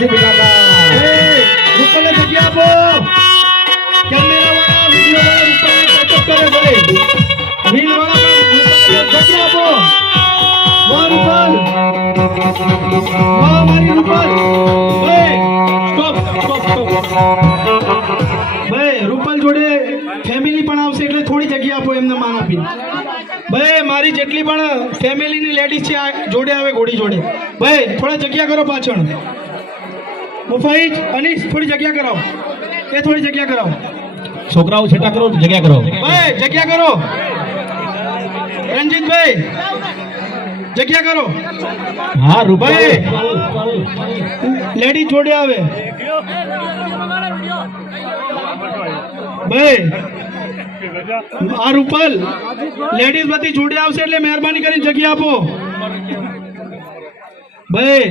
આશિક કાકા રૂપલે જગ્યા આપો કેમેરા વાળા વિડિયો વાળા રૂપલે કરે ભાઈ. રીલ વાળા જગ્યા આપો વાહ, રૂપલ. વાહ, મારી રૂપલ. ભાઈ સ્ટોપ સ્ટોપ સ્ટોપ ભાઈ, રૂપલ જોડે ફેમિલી પણ આવશે એટલે થોડી જગ્યા આપો એમને માન ભાઈ, મારી જેટલી પણ ફેમિલીની લેડીઝ છે, આ જોડે આવે ઘોડી જોડે. ભાઈ, થોડા જગ્યા કરો પાછળ. મુફાઈજ અનીસ થોડી જગ્યા કરાવો એ થોડી જગ્યા કરાવો છોકરાઓ છેટા કરો જગ્યા કરો. ભાઈ જગ્યા કરો. રંજીતભાઈ જગ્યા કરો. હા રૂપાઈ લેડી જોડે આવે. ભાઈ આ રૂપલ લેડીઝ બધી જોડે આવશે એટલે મહેરબાની કરીને જગ્યા આપો. ભાઈ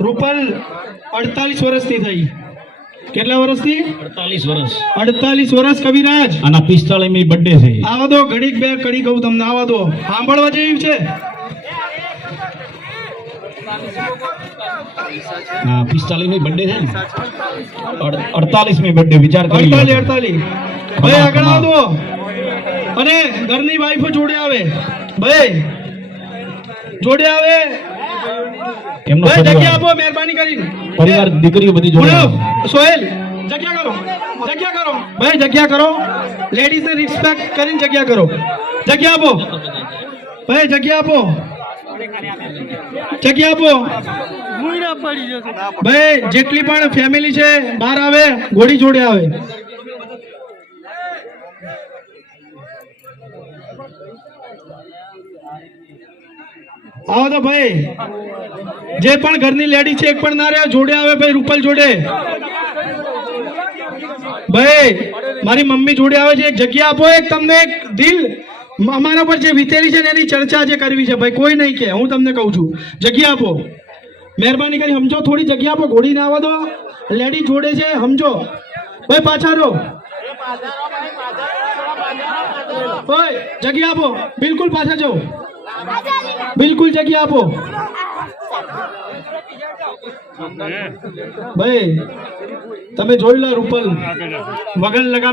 રૂપલ અડતાલીસ વર્ષથી થઈ. કેટલા વર્ષથી અડતાલીસ વર્ષ. અડતાલીસ વર્ષ કવિરાજ. આના પિસ્તાળીમી બર્થડે છે આવા દો ઘડીક બે કડી કહું તમને આવા દો. સાંભળવા જેવી છે? હા પિસ્તાળીસમી બર્થડે છે ને? અડ- અડતાલીસમી બર્થડે વિચાર કરી અડતાલીસ અડતાલી અડતાલી ભાઈ આગળ આવો. દો અને ઘરની વાઈફો જોડે આવે. ભાઈ જોડે આવે. એમનો ભાઈ જગ્યા આપો મહેરબાની કરીને. પરિવાર દીકરીઓ બધી જોડે સોહેલ જગ્યા કરો. જગ્યા કરો. ભાઈ જગ્યા કરો. લેડીઝ ને રિસ્પેક્ટ કરીને જગ્યા કરો. જગ્યા આપો. ભાઈ જગ્યા આપો. જગ્યા આપો. ભાઈ જેટલી પણ ફેમિલી છે બહાર આવે ઘોડી જોડે આવે. આવો તો ભાઈ. જે પણ ઘરની લેડી છે, એક પણ ના રહ્યા. જોડે આવે ભાઈ, રૂપલ જોડે. ભાઈ, મારી મમ્મી જોડે આવે છે. એક જગ્યા આપો, એક તમને એક દિલ અમારા પર જે વિતેરી છે ને, એની ચર્ચા જે કરવી છે. ભાઈ, કોઈ નહીં કે. હું તમને કહું છું. જગ્યા આપો. મહેરબાની કરી સમજો, થોડી જગ્યા આપો. ઘોડી ના આવવા દો લેડી જોડે છે, સમજો. ભાઈ, પાછા રહો. જગ્યા આપો. બિલકુલ પાછા જાઓ. બિલકુલ જગ્યા આપો. ભાઈ તમે જોઈ લો રૂપલ વગર લગા